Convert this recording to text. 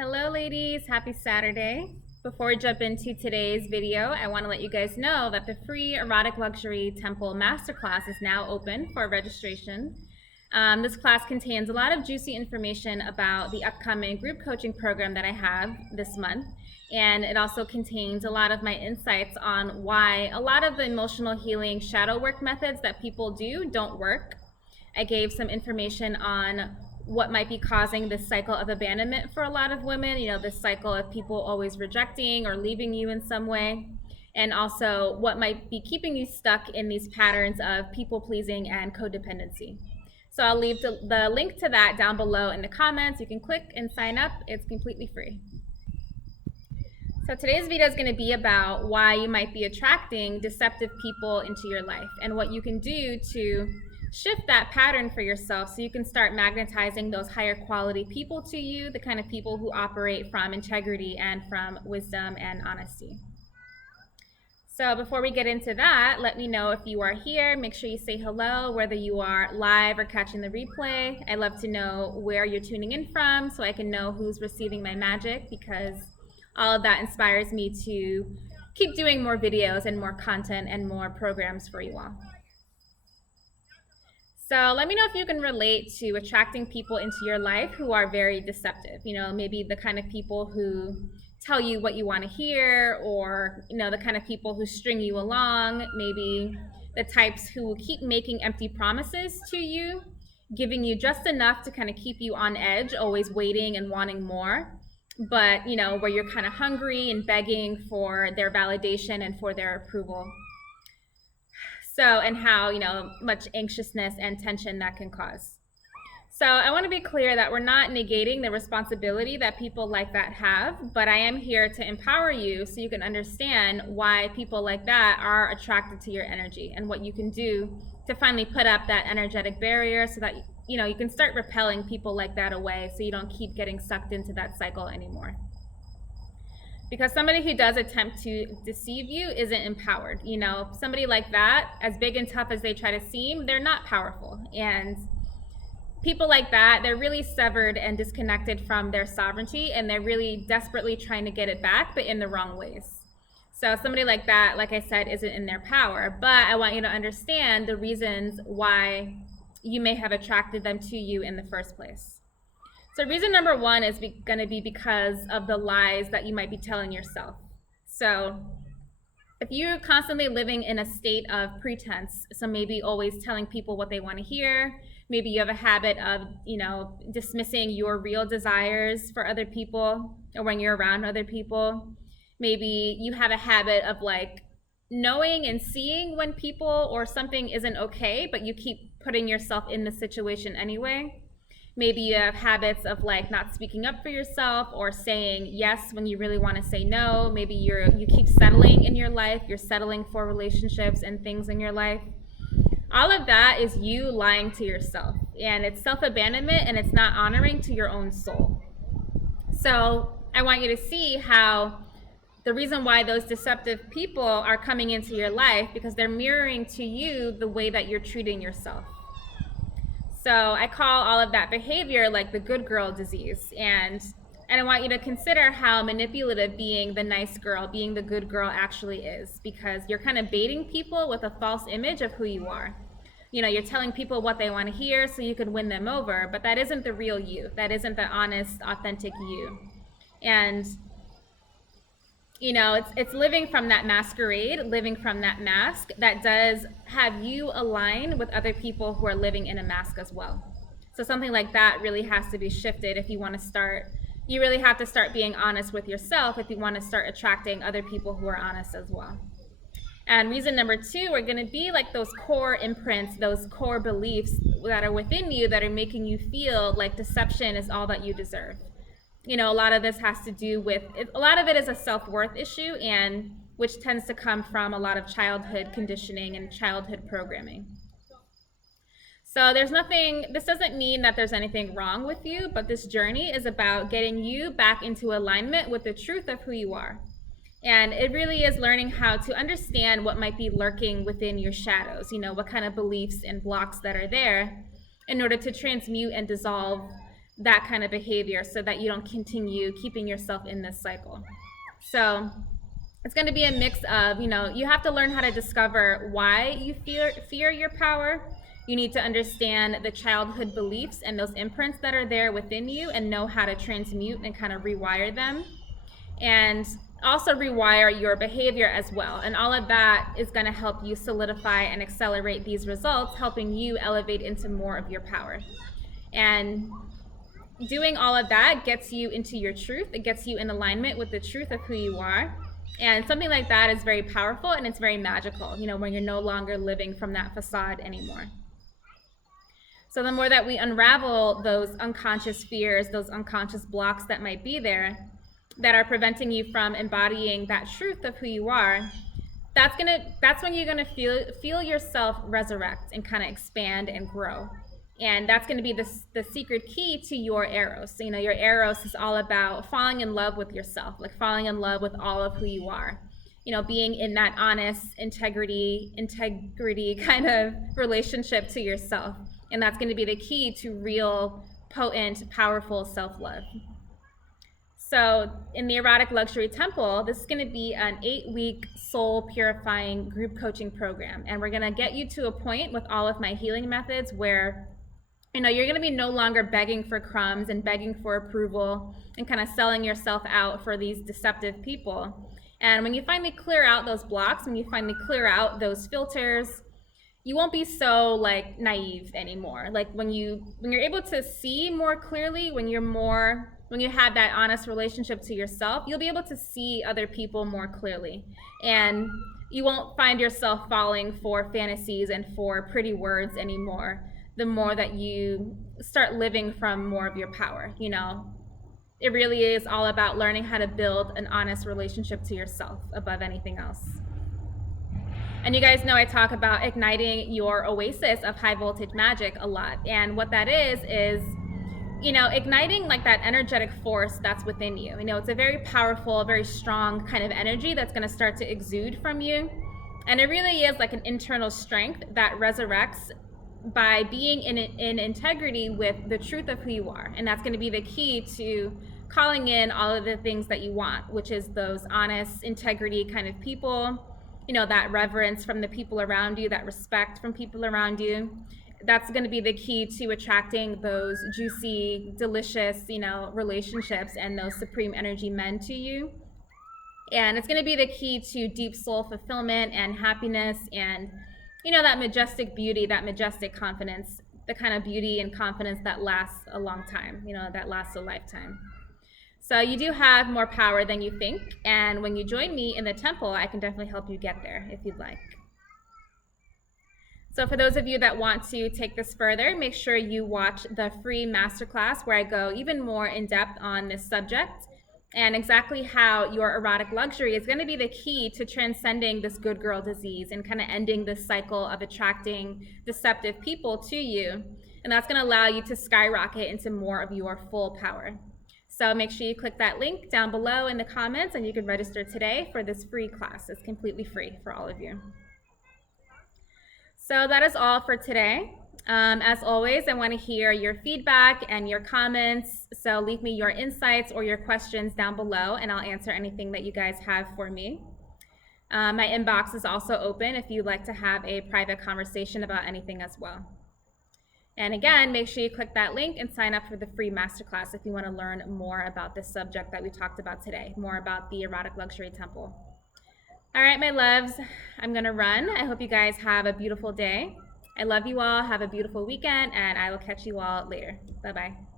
Hello ladies, happy Saturday. Before we jump into today's video, I want to let you guys know that the free Erotic Luxury Temple Masterclass is now open for registration. This class contains a lot of juicy information about the upcoming group coaching program that I have this month. And it also contains a lot of my insights on why a lot of the emotional healing shadow work methods that people do don't work. I gave some information on what might be causing this cycle of abandonment for a lot of women, this cycle of people always rejecting or leaving you in some way, and also what might be keeping you stuck in these patterns of people pleasing and codependency. So I'll leave the link to that down below in the comments. You can click and sign up. It's completely free. So today's video is going to be about why you might be attracting deceptive people into your life and what you can do to shift that pattern for yourself so you can start magnetizing those higher quality people to you, the kind of people who operate from integrity and from wisdom and honesty. So before we get into that, let me know if you are here. Make sure you say hello, whether you are live or catching the replay. I love to know where you're tuning in from so I can know who's receiving my magic, because all of that inspires me to keep doing more videos and more content and more programs for you all. So let me know if you can relate to attracting people into your life who are very deceptive. Maybe the kind of people who tell you what you want to hear, or, the kind of people who string you along. Maybe the types who keep making empty promises to you, giving you just enough to kind of keep you on edge, always waiting and wanting more. But, where you're kind of hungry and begging for their validation and for their approval. And how, much anxiousness and tension that can cause. So I want to be clear that we're not negating the responsibility that people like that have, but I am here to empower you so you can understand why people like that are attracted to your energy and what you can do to finally put up that energetic barrier so that, you can start repelling people like that away so you don't keep getting sucked into that cycle anymore. Because somebody who does attempt to deceive you isn't empowered. Somebody like that, as big and tough as they try to seem, they're not powerful. And people like that, they're really severed and disconnected from their sovereignty, and they're really desperately trying to get it back, but in the wrong ways. So somebody like that, like I said, isn't in their power. But I want you to understand the reasons why you may have attracted them to you in the first place. So reason number one is going to be because of the lies that you might be telling yourself. So if you're constantly living in a state of pretense, so maybe always telling people what they want to hear, maybe you have a habit of, dismissing your real desires for other people or when you're around other people. Maybe you have a habit of knowing and seeing when people or something isn't okay, but you keep putting yourself in the situation anyway. Maybe you have habits of not speaking up for yourself or saying yes when you really want to say no. Maybe you keep settling in your life. You're settling for relationships and things in your life. All of that is you lying to yourself, and it's self-abandonment, and it's not honoring to your own soul. So I want you to see how the reason why those deceptive people are coming into your life, because they're mirroring to you the way that you're treating yourself. So I call all of that behavior the good girl disease. And I want you to consider how manipulative being the nice girl, being the good girl actually is, because you're kind of baiting people with a false image of who you are. You're telling people what they want to hear so you can win them over, but that isn't the real you. That isn't the honest, authentic you. And it's living from that masquerade, living from that mask that does have you align with other people who are living in a mask as well. So something like that really has to be shifted if you want to start. You really have to start being honest with yourself if you want to start attracting other people who are honest as well. And reason number two are going to be those core imprints, those core beliefs that are within you that are making you feel like deception is all that you deserve. A lot of this has to do with, a lot of it is a self-worth issue, and which tends to come from a lot of childhood conditioning and childhood programming. So this doesn't mean that there's anything wrong with you, but this journey is about getting you back into alignment with the truth of who you are. And it really is learning how to understand what might be lurking within your shadows, what kind of beliefs and blocks that are there, in order to transmute and dissolve that kind of behavior so that you don't continue keeping yourself in this cycle. So it's going to be a mix of, you have to learn how to discover why you fear your power. You need to understand the childhood beliefs and those imprints that are there within you and know how to transmute and kind of rewire them. And also rewire your behavior as well. And all of that is going to help you solidify and accelerate these results, helping you elevate into more of your power. And doing all of that gets you into your truth. It gets you in alignment with the truth of who you are. And something like that is very powerful and it's very magical, when you're no longer living from that facade anymore. So the more that we unravel those unconscious fears, those unconscious blocks that might be there, that are preventing you from embodying that truth of who you are, that's when you're gonna feel yourself resurrect and kind of expand and grow. And that's going to be the secret key to your eros. So, your eros is all about falling in love with yourself, like falling in love with all of who you are. Being in that honest integrity kind of relationship to yourself. And that's going to be the key to real, potent, powerful self-love. So in the Erotic Luxury Temple, this is going to be an 8-week soul purifying group coaching program. And we're going to get you to a point with all of my healing methods where you're going to be no longer begging for crumbs and begging for approval and kind of selling yourself out for these deceptive people. And when you finally clear out those blocks, when you finally clear out those filters, you won't be so naive anymore. Like when you're able to see more clearly, when you have that honest relationship to yourself, you'll be able to see other people more clearly. And you won't find yourself falling for fantasies and for pretty words anymore. The more that you start living from more of your power, It really is all about learning how to build an honest relationship to yourself above anything else. And you guys know I talk about igniting your oasis of high voltage magic a lot. And what that is, igniting that energetic force that's within you. It's a very powerful, very strong kind of energy that's going to start to exude from you. And it really is like an internal strength that resurrects by being in integrity with the truth of who you are. And that's going to be the key to calling in all of the things that you want, which is those honest, integrity kind of people, that reverence from the people around you, that respect from people around you. That's going to be the key to attracting those juicy, delicious, relationships and those supreme energy men to you. And it's going to be the key to deep soul fulfillment and happiness and that majestic beauty, that majestic confidence, the kind of beauty and confidence that lasts a long time, that lasts a lifetime. So you do have more power than you think. And when you join me in the temple, I can definitely help you get there if you'd like. So for those of you that want to take this further, make sure you watch the free masterclass where I go even more in depth on this subject and exactly how your erotic luxury is going to be the key to transcending this good girl disease and kind of ending this cycle of attracting deceptive people to you. And that's going to allow you to skyrocket into more of your full power. So make sure you click that link down below in the comments and you can register today for this free class. It's completely free for all of you. So that is all for today. As always, I want to hear your feedback and your comments. So leave me your insights or your questions down below and I'll answer anything that you guys have for me. My inbox is also open if you'd like to have a private conversation about anything as well. And again, make sure you click that link and sign up for the free masterclass if you want to learn more about this subject that we talked about today, more about the Erotic Luxury Temple. All right, my loves, I'm going to run. I hope you guys have a beautiful day. I love you all. Have a beautiful weekend, and I will catch you all later. Bye-bye.